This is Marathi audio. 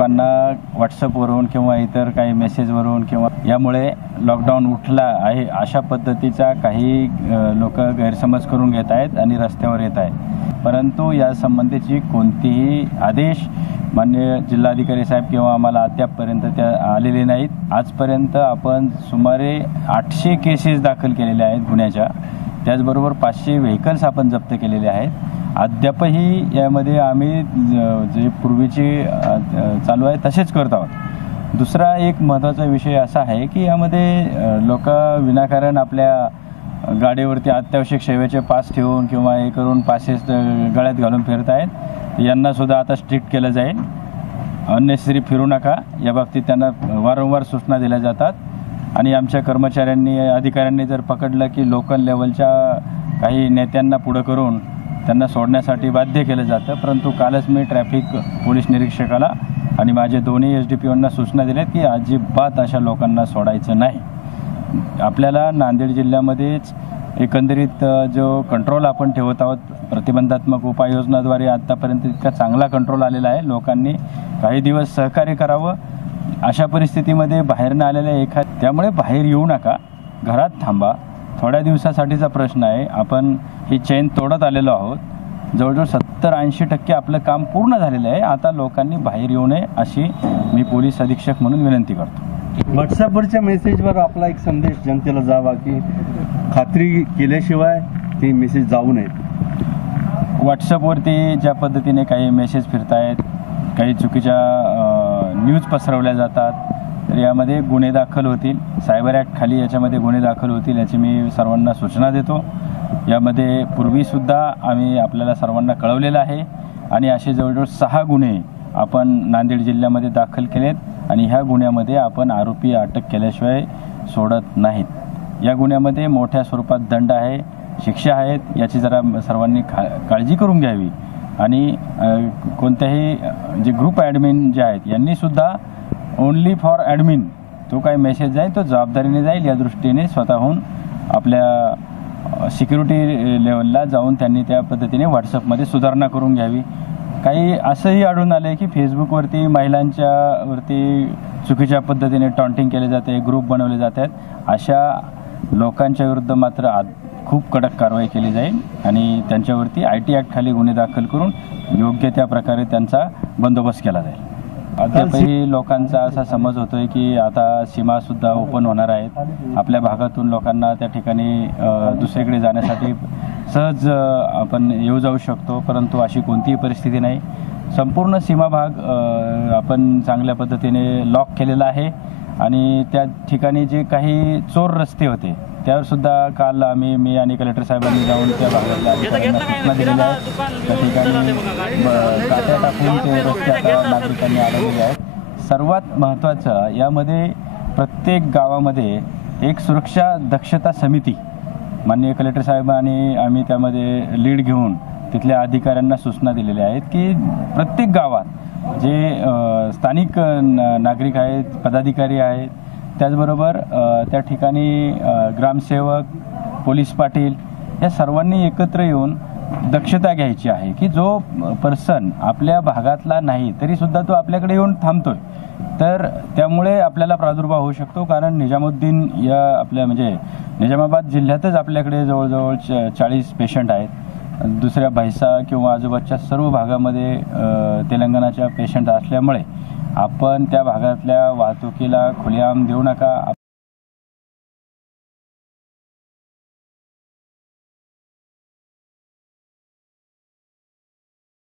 लोकांना व्हॉट्सअपवरून किंवा इतर काही मेसेजवरून किंवा यामुळे लॉकडाऊन उठला आहे अशा पद्धतीचा काही लोक गैरसमज करून घेत आहेत आणि रस्त्यावर येत आहेत। परंतु या संबंधीची कोणतीही आदेश माननीय जिल्हाधिकारी साहेब किंवा आम्हाला अद्यापपर्यंत त्या आलेले नाहीत। आजपर्यंत आपण सुमारे 800 केसेस दाखल केलेल्या आहेत गुन्ह्याच्या, त्याचबरोबर 500 व्हेकल्स आपण जप्त केलेले आहेत। अद्यापही यामध्ये आम्ही जे पूर्वीचे चालू आहे तसेच करत आहोत। दुसरा एक महत्त्वाचा विषय असा आहे की यामध्ये लोक विनाकारण आपल्या गाडीवरती अत्यावश्यक सेवेचे पास ठेवून किंवा हे करून पासेस गळ्यात घालून फिरत आहेत। यांना सुद्धा आता स्ट्रिक्ट केलं जाईल। अननेसेसरी फिरू नका या बाबतीत त्यांना वारंवार सूचना दिल्या जातात आणि आमच्या कर्मचाऱ्यांनी अधिकाऱ्यांनी जर पकडलं की लोकल लेवलच्या काही नेत्यांना पुढं करून त्यांना सोडण्यासाठी बाध्य केलं जातं। परंतु कालच मी ट्रॅफिक पोलीस निरीक्षकाला आणि माझे दोन्ही SDPOंना सूचना दिल्या की अजिबात अशा लोकांना सोडायचं नाही। आपल्याला नांदेड जिल्ह्यामध्येच एकंदरीत जो कंट्रोल आपण ठेवत आहोत प्रतिबंधात्मक उपाययोजनाद्वारे आतापर्यंत इतका चांगला कंट्रोल आलेला आहे। लोकांनी काही दिवस सहकार्य करावं। अशा परिस्थितीमध्ये बाहेर न आलेल्या त्यामुळे बाहेर येऊ नका, घरात थांबा। थोड्या दिवसासाठीचा प्रश्न आहे। आपण ही चेन तोडत आलेलो आहोत। जवळजवळ 70-80% आपलं काम पूर्ण झालेलं आहे। आता लोकांनी बाहेर येऊ नये अशी मी पोलीस अधीक्षक म्हणून विनंती करतो। व्हॉट्सअपवरच्या मेसेजवर आपला एक संदेश जनतेला जावा की खात्री केल्याशिवाय ते मेसेज जाऊ नयेत। व्हॉट्सअपवरती ज्या पद्धतीने काही मेसेज फिरत आहेत, काही चुकीच्या न्यूज पसरवल्या जातात, तर यामध्ये गुन्हे दाखल होतील। सायबर ॲक्ट खाली याच्यामध्ये गुन्हे दाखल होतील याची मी सर्वांना सूचना देतो। यामध्ये पूर्वीसुद्धा आम्ही आपल्याला सर्वांना कळवलेलं आहे आणि असे जवळजवळ 6 गुन्हे आपण नांदेड जिल्ह्यामध्ये दाखल केलेत आणि ह्या गुन्ह्यामध्ये आपण आरोपी अटक केल्याशिवाय सोडत नाहीत। या गुन्ह्यामध्ये मोठ्या स्वरूपात दंड आहे, शिक्षा आहेत, याची जरा सर्वांनी काळजी करून घ्यावी आणि कोणत्याही जे ग्रुप ॲडमिन जे आहेत यांनीसुद्धा ओन्ली फॉर ॲडमिन तो काही मेसेज जाईल तो जबाबदारीने जाईल या दृष्टीने स्वतःहून आपल्या सिक्युरिटी लेवलला जाऊन त्यांनी त्या पद्धतीने व्हॉट्सअपमध्ये सुधारणा करून घ्यावी। काही असंही आढळून आलं आहे की फेसबुकवरती महिलांच्यावरती चुकीच्या पद्धतीने टॉन्टिंग केले जाते, ग्रुप बनवले जातात। अशा लोकांच्या विरुद्ध मात्र खूप कडक कारवाई केली जाईल आणि त्यांच्यावरती IT ॲक्ट खाली गुन्हे दाखल करून योग्य त्या प्रकारे त्यांचा बंदोबस्त केला जाईल। अद्यापही लोकांचा असा समज होतोय की आता सीमासुद्धा ओपन होणार आहेत। आपल्या भागातून लोकांना त्या ठिकाणी दुसरीकडे जाण्यासाठी सहज आपण येऊ जाऊ शकतो, परंतु अशी कोणतीही परिस्थिती नाही। संपूर्ण सीमा भाग आपण चांगल्या पद्धतीने लॉक केलेला आहे आणि त्या ठिकाणी जे काही चोर रस्ते होते त्यावर सुद्धा काल मी आणि कलेक्टर साहेबांनी जाऊन त्या भागातल्या अधिकाऱ्यांना सूचना दिलेल्या आहेत। त्या ठिकाणी काट्या टाकून ते रस्ते आता नागरिकांनी अडवलेले आहेत। सर्वात महत्त्वाचं यामध्ये प्रत्येक गावामध्ये एक सुरक्षा दक्षता समिती माननीय कलेक्टर साहेब आणि आम्ही त्यामध्ये लीड घेऊन तिथल्या अधिकाऱ्यांना सूचना दिलेल्या आहेत की प्रत्येक गावात जे स्थानिक नागरिक आहेत, पदाधिकारी आहेत, त्याचबरोबर त्या ठिकाणी ग्रामसेवक, पोलीस पाटील या सर्वांनी एकत्र येऊन दक्षता घ्यायची आहे की जो पर्सन आपल्या भागातला नाही तरीसुद्धा तो आपल्याकडे येऊन थांबतोय तर त्यामुळे आपल्याला प्रादुर्भाव होऊ शकतो। कारण निजामुद्दीन या आपल्या म्हणजे निजामाबाद जिल्ह्यातच आपल्याकडे जवळजवळ 40 पेशंट आहेत। दुसऱ्या भैसा किंवा आजूबाजूच्या सर्व भागामध्ये तेलंगणाच्या पेशंट असल्यामुळे आपण त्या भागातल्या वाहतुकीला खुलेआम देऊ नका।